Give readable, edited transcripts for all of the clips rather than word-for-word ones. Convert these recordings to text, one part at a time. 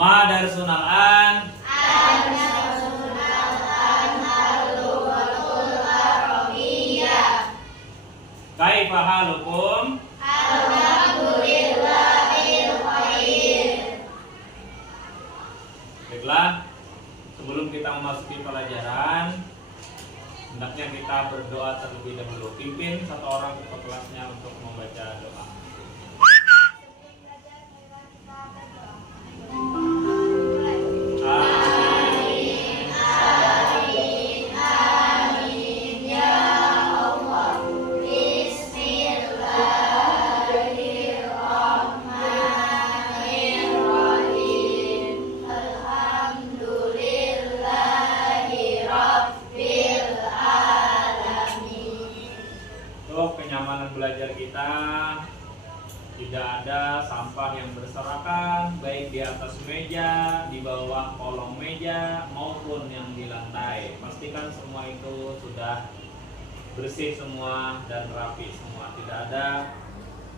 Ma darsunal an. Kaifa halukum? Baiklah, sebelum kita memasuki pelajaran, hendaknya kita berdoa terlebih dahulu. Pimpin satu orang ke kelasnya untuk membaca doa. Kenyamanan belajar kita, tidak ada sampah yang berserakan baik di atas meja, di bawah kolong meja maupun yang di lantai. Pastikan semua itu sudah bersih semua dan rapi semua. Tidak ada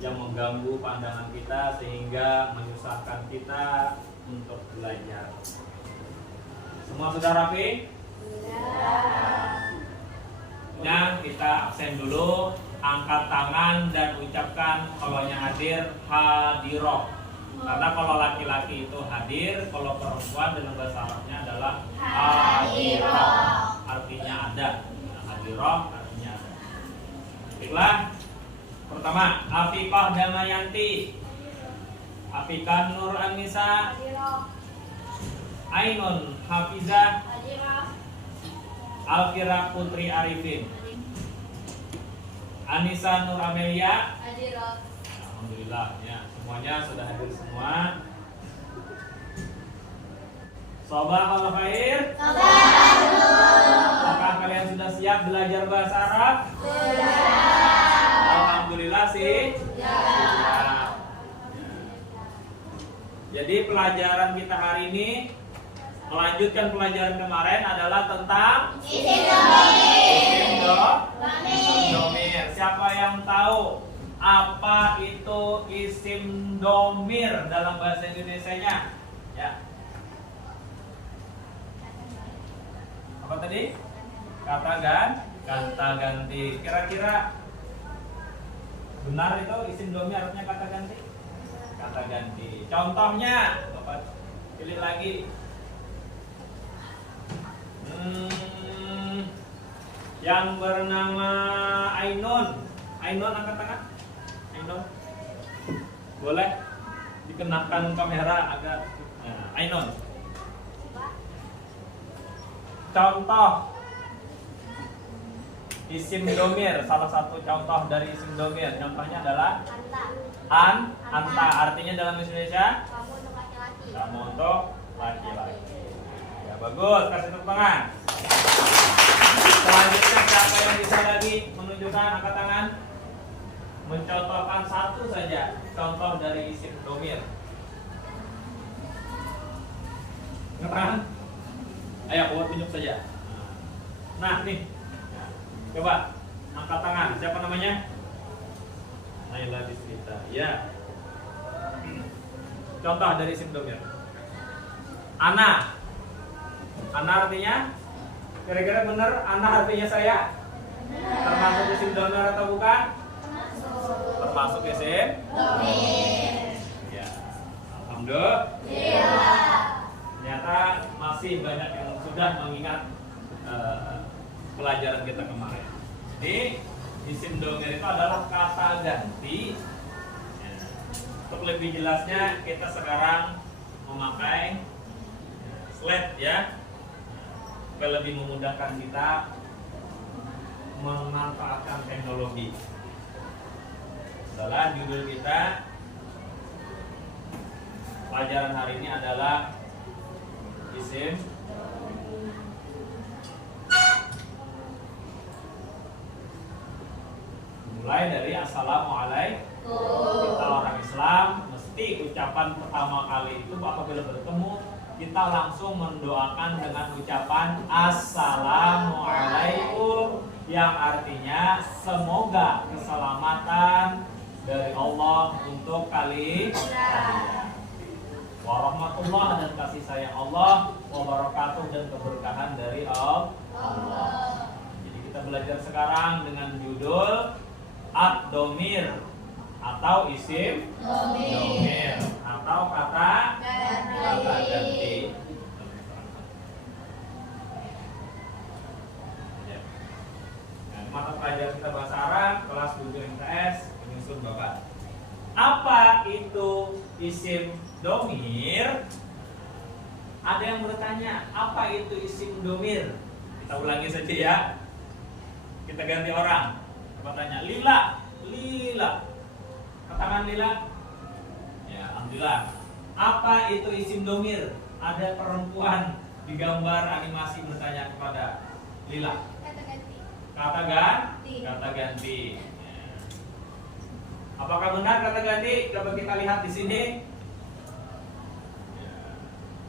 yang mengganggu pandangan kita sehingga menyusahkan kita untuk belajar. Semua sudah rapi? Nah, kita absen dulu. Angkat tangan dan ucapkan kalau yang hadir hadiroh. Karena kalau laki-laki itu hadir, kalau perempuan dalam bahasa Arabnya adalah hadiroh, artinya ada. Hadiroh artinya ada. Baiklah. Pertama, Afiqah Damayanti, Afiqah Nur Anissa, Ainun Hafizah, Alfira Putri Arifin, Anissa Nur Amelia. Alhamdulillah ya, semuanya sudah hadir semua. Sobahul khair. Apakah kalian sudah siap belajar bahasa Arab? Alhamdulillah sih. Ya. Jadi pelajaran kita hari ini melanjutkan pelajaran kemarin adalah tentang isim domir. Siapa yang tahu apa itu isim domir dalam bahasa Indonesianya? Ya. Apa tadi? Kata ganti. Kira-kira benar itu isim domir artinya kata ganti? Kata ganti. Contohnya, Bapak pilih lagi. Yang bernama Ainun. Ainun angkat tangan. Ainun. Boleh dikenakan kamera agak. Nah, Ainun. Contoh isim domir, salah satu contoh dari isim domir. Contohnya adalah anta. Artinya dalam bahasa Indonesia kamu untuk laki-laki. Ya bagus, kasih tepuk tangan. Selanjutnya siapa yang bisa lagi menunjukkan angkat tangan? Mencontohkan satu saja contoh dari isim domir. Angkat tangan. Ayo buat tunjuk saja. Nah nih, coba angkat tangan. Siapa namanya? Naila Bismita. Ya. Contoh dari isim domir. Ana. Ana artinya? Kira-kira benar Ana artinya saya? Termasuk isim domir atau bukan? Termasuk isim domir. Ya. Alhamdulillah. Ternyata masih banyak yang sudah mengingat pelajaran kita kemarin. Jadi isim domir itu adalah kata ganti. Ya. Untuk lebih jelasnya kita sekarang memakai slide ya, supaya lebih memudahkan kita memanfaatkan teknologi. Adalah judul kita pelajaran hari ini adalah isim mulai dari assalamualaikum. Kita orang Islam mesti ucapan pertama kali itu apabila bertemu kita langsung mendoakan dengan ucapan assalamualaikum, yang artinya semoga keselamatan dari Allah untuk kalian. warahmatullah dan kasih sayang Allah, wabarakatuh dan keberkahan dari Allah. Jadi kita belajar sekarang dengan judul ad-domir atau isim domir atau kata ganti. Mata pelajaran kita bahasa Arab kelas 7 MTS menyusun Bapak. Apa itu isim domir? Ada yang bertanya, apa itu isim domir? Kita ulangi saja ya. Kita ganti orang. Coba tanya, Lila. Katakan Lila. Ya, alhamdulillah. Apa itu isim domir? Ada perempuan di gambar animasi bertanya kepada Lila. Kata ganti. Apakah benar kata ganti? Coba kita lihat di sini.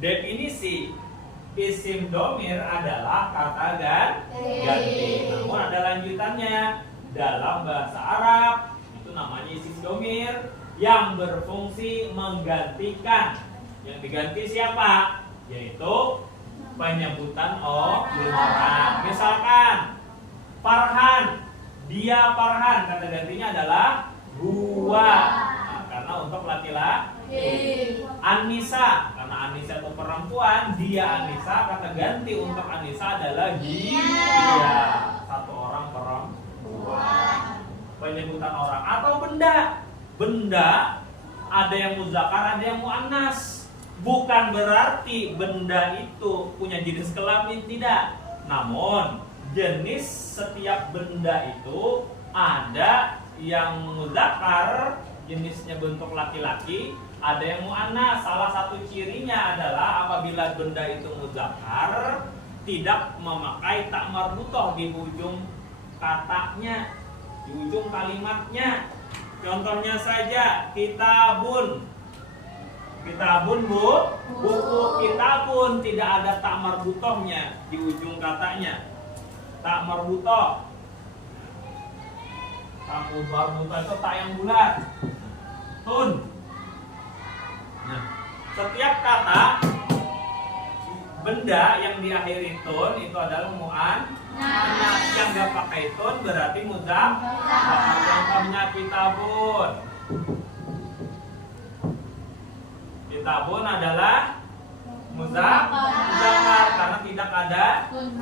Definisi isim domir adalah kata ganti. Namun ada lanjutannya. Dalam bahasa Arab itu namanya isim domir yang berfungsi menggantikan. Yang diganti siapa? Yaitu penyebutan orang. Misalkan Farhan, dia Farhan, kata gantinya adalah gua. Nah, karena untuk laki-laki. Anissa, karena Anissa itu perempuan, dia Anissa, kata ganti untuk Anissa adalah dia. Satu orang perempuan. Penyebutan orang atau benda. Benda ada yang muzakkar, ada yang muannas. Bukan berarti benda itu punya jenis kelamin, tidak. Namun jenis setiap benda itu ada yang muzakkar, jenisnya bentuk laki-laki, ada yang muannas. Salah satu cirinya adalah apabila benda itu muzakkar tidak memakai tak marbutoh di ujung katanya, di ujung kalimatnya. Contohnya saja kitabun. Kitabun buku. Kitabun tidak ada tak marbutohnya di ujung katanya. Tak marbutoh. Tak marbutoh itu tak yang bulat. Tun. Nah, setiap kata benda yang diakhiri tun itu adalah muannas. Yang gak pakai tun berarti muzakkar. Contohnya kitabun. Kitabun adalah muzakkar karena tidak ada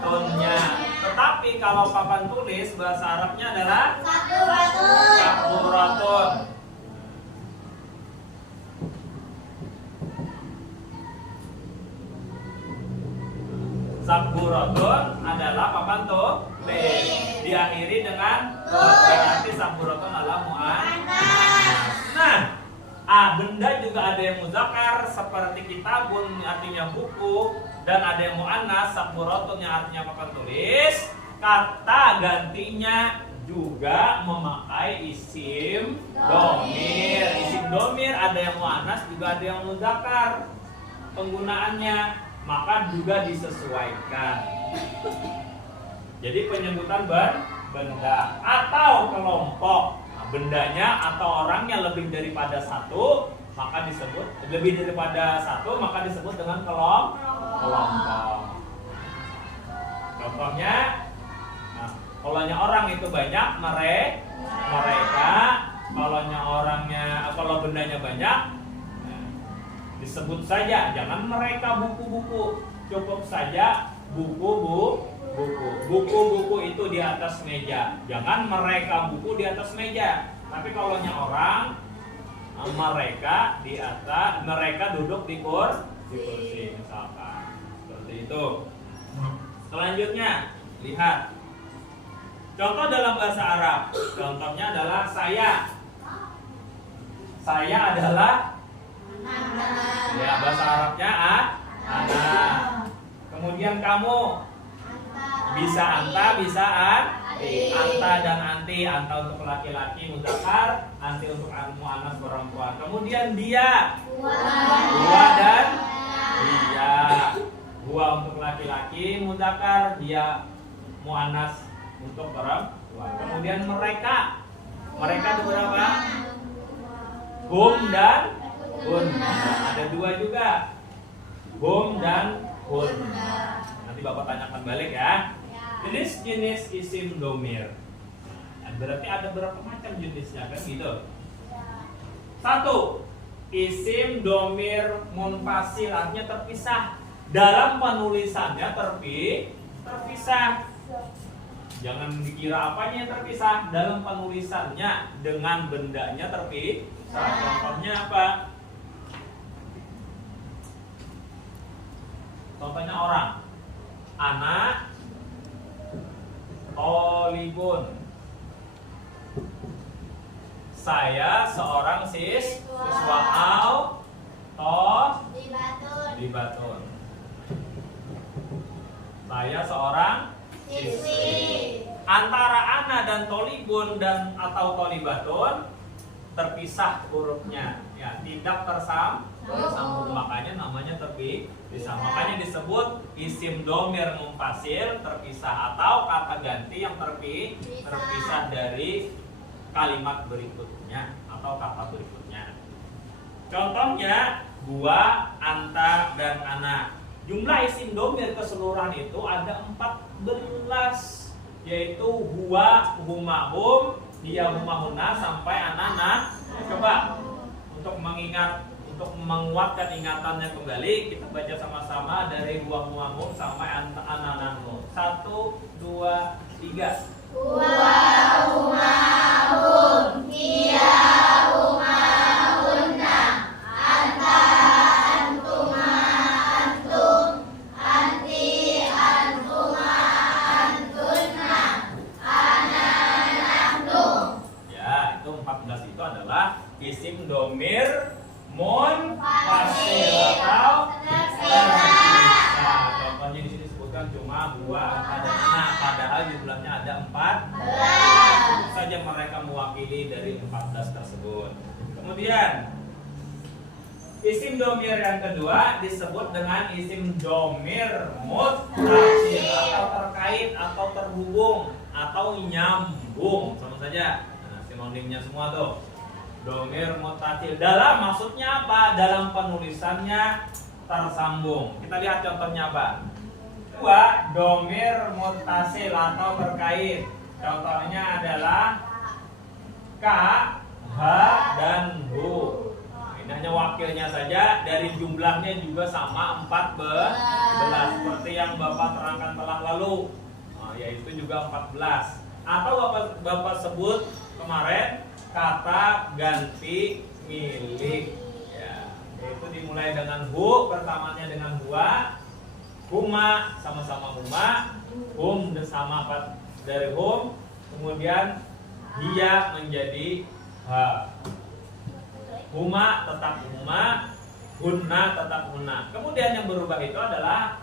tunnya. Tetapi kalau papan tulis bahasa Arabnya adalah sakburatun. Sakburatun adalah papan tulis diakhiri dengan tun, berarti sakburatun adalah muannas. Nah, benda juga ada yang muzakkar seperti kitabun artinya buku, dan ada yang muannas sakburatun yang artinya papan tulis. Kata gantinya juga memakai isim domir. Isim domir ada yang muannas juga ada yang muzakkar penggunaannya, maka juga disesuaikan. Jadi penyebutan benda atau kelompok. Bendanya atau orangnya lebih daripada satu, maka disebut dengan kelompok. Contohnya, kalaunya orang itu banyak, mereka. Kalau bendanya banyak, disebut saja. Jangan mereka buku-buku, cukup saja buku-buku. Buku-buku itu di atas meja. Jangan mereka buku di atas meja. Tapi kalaunya orang, mereka duduk di kursi misalkan. Seperti itu. Selanjutnya, lihat. Contoh dalam bahasa Arab. Contohnya adalah saya. Saya adalah ya, bahasa Arabnya ana. Kemudian kamu bisa anta, bisa anta dan anti. Anta untuk laki-laki muzakkar, anti untuk muannas perempuan. Kemudian dia, gua dan dia. Gua untuk laki-laki muzakkar, dia muannas untuk perempuan. Kemudian mereka ada berapa? Hum dan hunna. Ada dua juga, hum dan hunna. Nanti Bapak tanyakan balik ya. Jenis-jenis isim domir. Nah, berarti ada berapa macam jenisnya kan gitu. Satu, isim domir munfasil, artinya terpisah. Dalam penulisannya terpisah. Jangan dikira apanya yang terpisah. Dalam penulisannya dengan bendanya terpisah. Contohnya apa? Contohnya orang. Anak tolibun. Saya seorang siswa libatun. Saya seorang siswi. Antara ana dan tolibun dan atau tolibatun terpisah hurufnya, ya, tidak tersambung, makanya namanya terpisah. Makanya disebut isim domir munfasil terpisah atau kata ganti yang terpisah dari kalimat berikutnya atau kata berikutnya. Contohnya gua, anta, dan ana. Jumlah isim domir keseluruhan itu ada 14, yaitu huwa, huma, hum, dia, huma, huna, sampai anana. Coba untuk menguatkan ingatannya kembali, kita baca sama-sama dari huwa, huma, hum sampai anana. 1, 2, 3. Huwa, huma, hum, dia, huma, hunna, anta, antuma, antum, anti, antuma, antunna, ana, nahnu. Ya, itu 14 itu adalah isim domir munfasil atau terpisah. Contohnya di sini disebutkan cuma huwa, anta, dan ana, padahal jumlahnya ada 14. Saja mereka mewakili dari 14 tersebut. Kemudian isim domir yang kedua disebut dengan isim domir muttasil atau terkait atau terhubung atau nyambung, sama saja. Nah, sinonimnya semua tuh. Domir muttasil. Maksudnya apa? Dalam penulisannya tersambung. Kita lihat contohnya apa? Dua, domir muttasil atau terkait. Contohnya adalah ka, ha, dan hu. Ini hanya wakilnya saja, dari jumlahnya juga sama 14, seperti yang Bapak terangkan telah lalu, yaitu juga 14. Atau Bapak sebut kemarin kata ganti milik, ya, yaitu dimulai dengan hu, pertamanya dengan huwa, huma sama-sama huma, hum sama dari hum, kemudian dia menjadi ha. Huma tetap huma, hunna tetap hunna. Kemudian yang berubah itu adalah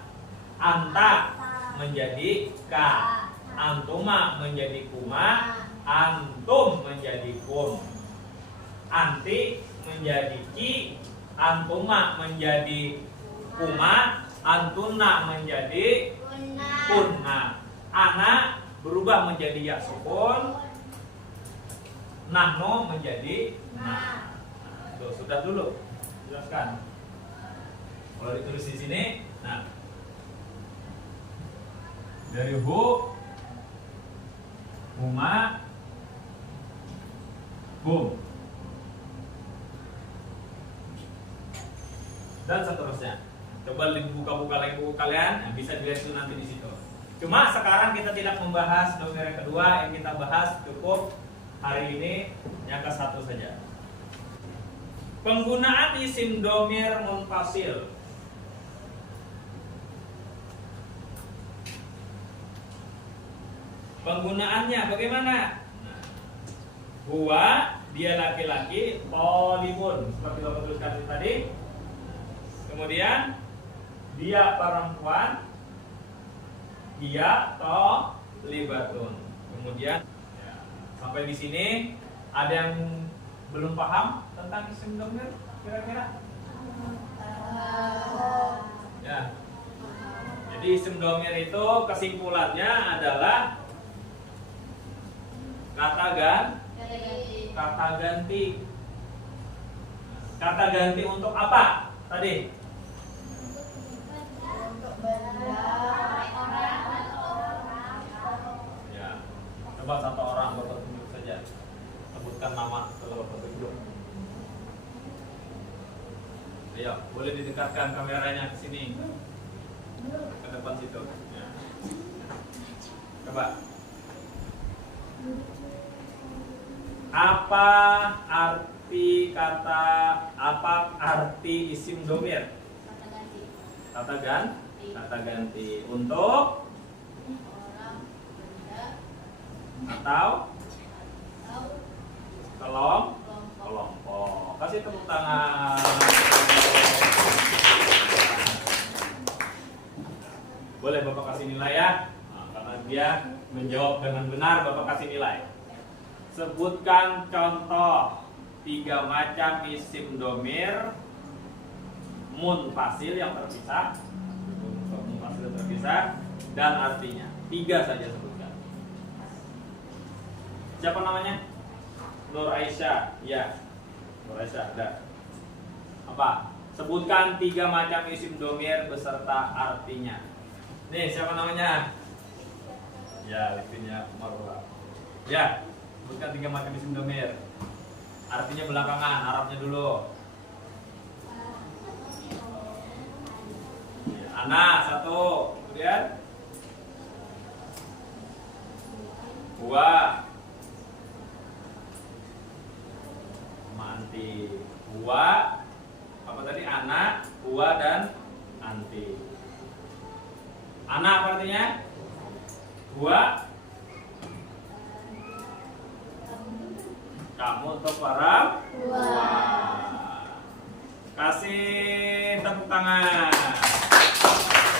anta menjadi ka, antuma menjadi kuma, antum menjadi kum, anti menjadi ki, antuma menjadi kuma, antuna menjadi kunna. Ana berubah menjadi ya sukun, nahnu menjadi nah. Tuh, sudah dulu jelaskan. Kalau ditulis di sini, nah, dari hu, huma, hum, dan seterusnya. Coba buka-buka lagi buku kalian, bisa dilihat itu nanti di situ. Cuma sekarang kita tidak membahas domir yang kedua, yang kita bahas cukup hari ini yang ke satu saja. Penggunaan isim domir munfasil. Penggunaannya bagaimana? Nah, huwa, dia laki-laki, tolibun, seperti Bapak tuliskan tadi. Kemudian dia perempuan, dia tolibatun. Kemudian ya, sampai di sini ada yang belum paham tentang isim domir kira-kira? Ya. Jadi isim domir itu kesimpulannya adalah kata ganti. Kata ganti untuk apa tadi? Untuk benda, Ya. Coba satu orang Bapak tunjuk saja. Sebutkan nama setelah Bapak tunjuk. Ayo, boleh didekatkan kameranya ke sini. Ke depan situ. Ya. Coba. Apa arti isim domir? kata ganti. Kata ganti untuk Orang, benda, atau atau kelompok. Kasih tepuk tangan. Boleh Bapak kasih nilai ya. Nah, karena dia menjawab dengan benar, Bapak kasih nilai. Sebutkan contoh 3 macam isim domir munfasil yang terpisah, munfasil terpisah dan artinya. 3 saja sebutkan. Siapa namanya? Nur Aisyah. Ya. Nur Aisyah, ada. Apa? Sebutkan 3 macam isim domir beserta artinya. Nih, siapa namanya? Ya, lipinya Marwa. Ya, sebutkan 3 macam isim domir. Artinya belakangan, Arabnya dulu. Ya, Ana, 1. Kemudian Buah. Anti. Buah. Apa tadi? Anak, buah dan anti. Anak apa artinya? Buah. Kamu untuk para buah. Kasih tepuk tangan.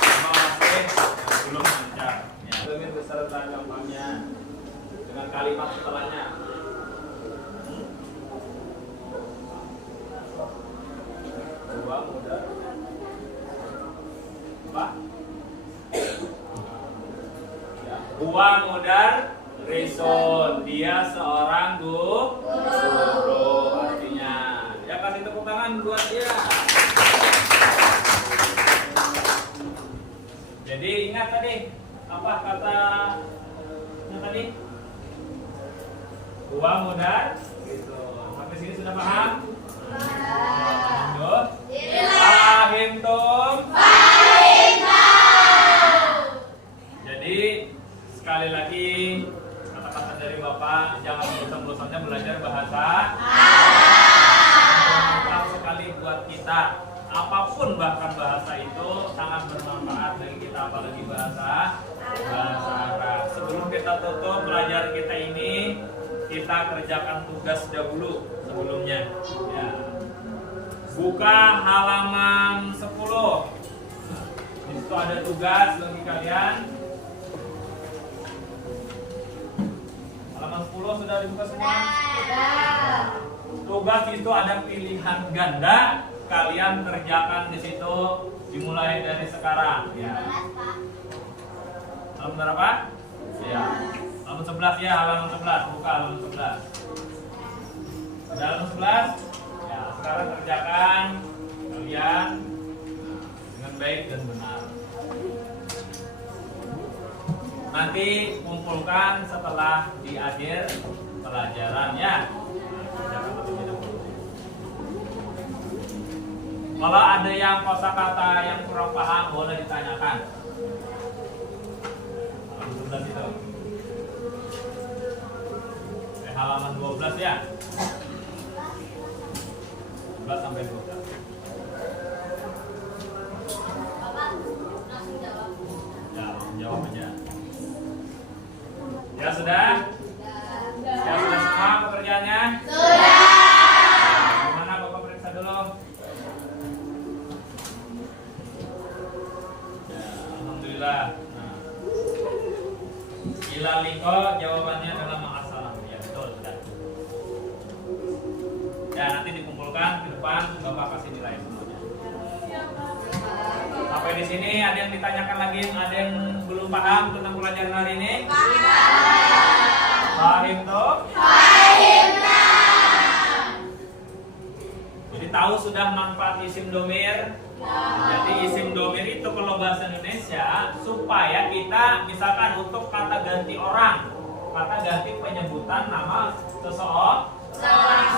Terima kasih yang belum lancar. Ya, domir beserta gampangnya dengan kalimat setelahnya. Buah muda. Apa? Ya. Buah mudar Rison. Dia seorang guru. Artinya, ya kasih tepuk tangan buat dia. Jadi ingat tadi apa katanya tadi? Buah mudar Rison. Sampai sini sudah paham? Lanjut. Paham tum? Jadi sekali lagi kata-kata dari Bapak, jangan bosan-bosannya belajar bahasa Arab. Sekali buat kita, apapun bahkan bahasa itu sangat bermanfaat bagi kita, apalagi bahasa Arab. Sebelum kita tutup pelajaran kita ini, kita kerjakan tugas dahulu sebelumnya. Ya. Buka halaman 10. Di situ ada tugas bagi kalian. Halaman 10 sudah dibuka semua? Tugas itu ada pilihan ganda. Kalian kerjakan di situ dimulai dari sekarang. Ya. Halaman berapa? Ya. Halaman 11 ya, halaman 11. Buka halaman 11. Ada halaman 11? Ya, sekarang kerjakan kalian dengan baik dan benar. Nanti kumpulkan setelah di akhir pelajaran ya. Kerjakan terlebih dahulu. Kalau ada yang kosakata yang kurang paham boleh ditanyakan. Halaman 11 itu. Halaman 12 ya. 11 sampai 12. Bapak langsung jawab. Ya, jawab aja. Ya sudah? Ya sudah semua pekerjaannya? Sudah. Gimana Bapak periksa dulu? Ya, alhamdulillah. Nah. Ila liko jawabannya adalah ma'asalam. Ya betul sudah. Ya nanti dikumpulkan ke depan Bapak kasih nilai semuanya. Sampai di sini ada yang ditanyakan lagi, ada yang belum paham tentang pelajaran hari ini? Paham tuh? Jadi tahu Tahu sudah manfaat isim domir? Jadi isim domir itu kalau bahasa Indonesia supaya kita misalkan untuk kata ganti orang, kata ganti penyebutan nama seseorang,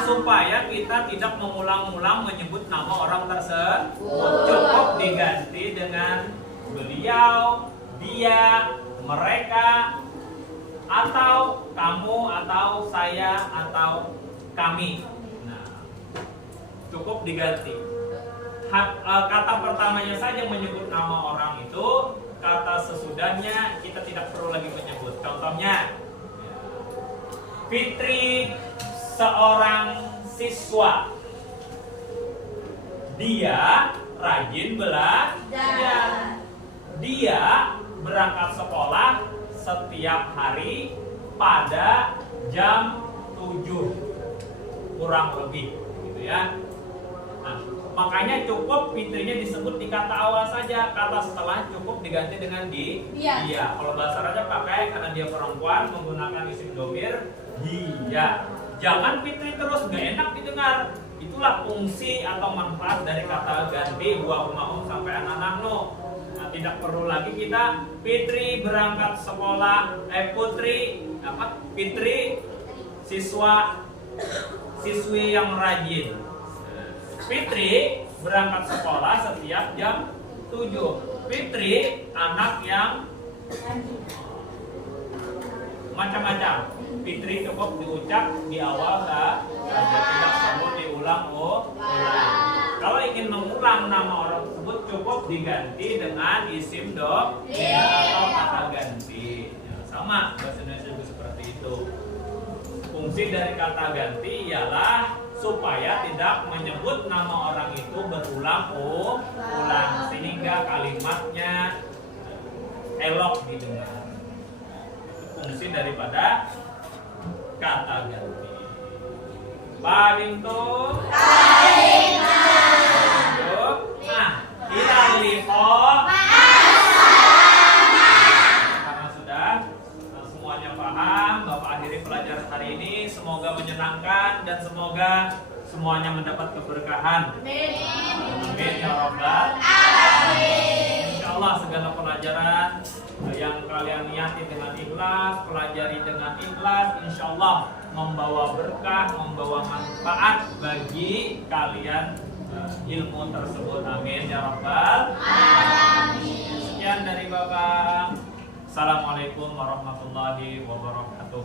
supaya kita tidak mengulang-ulang menyebut nama orang tersebut, cukup diganti dengan beliau, dia, mereka, atau kamu, atau saya, atau kami. Nah, cukup diganti. Kata pertamanya saja menyebut nama orang itu, kata sesudahnya kita tidak perlu lagi menyebut. Contohnya, Fitri seorang siswa. Dia rajin belajar. Dia berangkat sekolah setiap hari pada jam 7 kurang lebih, gitu ya. Nah, makanya cukup Fitrinya disebut di kata awal saja, kata setelah cukup diganti dengan dia. Kalau bahasa Arab pakai karena dia perempuan menggunakan isim domir dia. Jangan Fitri terus, nggak enak didengar. Itulah fungsi atau manfaat dari kata ganti wa umahum sampai anak-anak. Nah, tidak perlu lagi kita Fitri berangkat sekolah, Fitri siswi yang rajin. Fitri berangkat sekolah setiap jam 7. Fitri anak yang macam-macam. Fitri cukup diucap di awal saja, tidak perlu diulang. Kalau ingin mengulang nama orang tersebut cukup diganti dengan isim domir atau kata ganti. Ya, sama bahasa Indonesia juga seperti itu. Fungsi dari kata ganti ialah supaya tidak menyebut nama orang itu berulang-ulang sehingga kalimatnya elok didengar. Fungsi daripada kata ganti. Paling tuh. Nah, ilaliho. Karena sudah semuanya paham, Bapak akhiri pelajaran hari ini. Semoga menyenangkan dan semoga semuanya mendapat keberkahan. Amin ya Rabbal alamin. Insyaallah segala pelajaran yang kalian niyati dengan ikhlas, pelajari dengan ikhlas, insyaallah membawa berkah, membawa manfaat bagi kalian ilmu tersebut. Amin ya Rabbal alamin. Sekian dari Bapak. Assalamualaikum warahmatullahi wabarakatuh.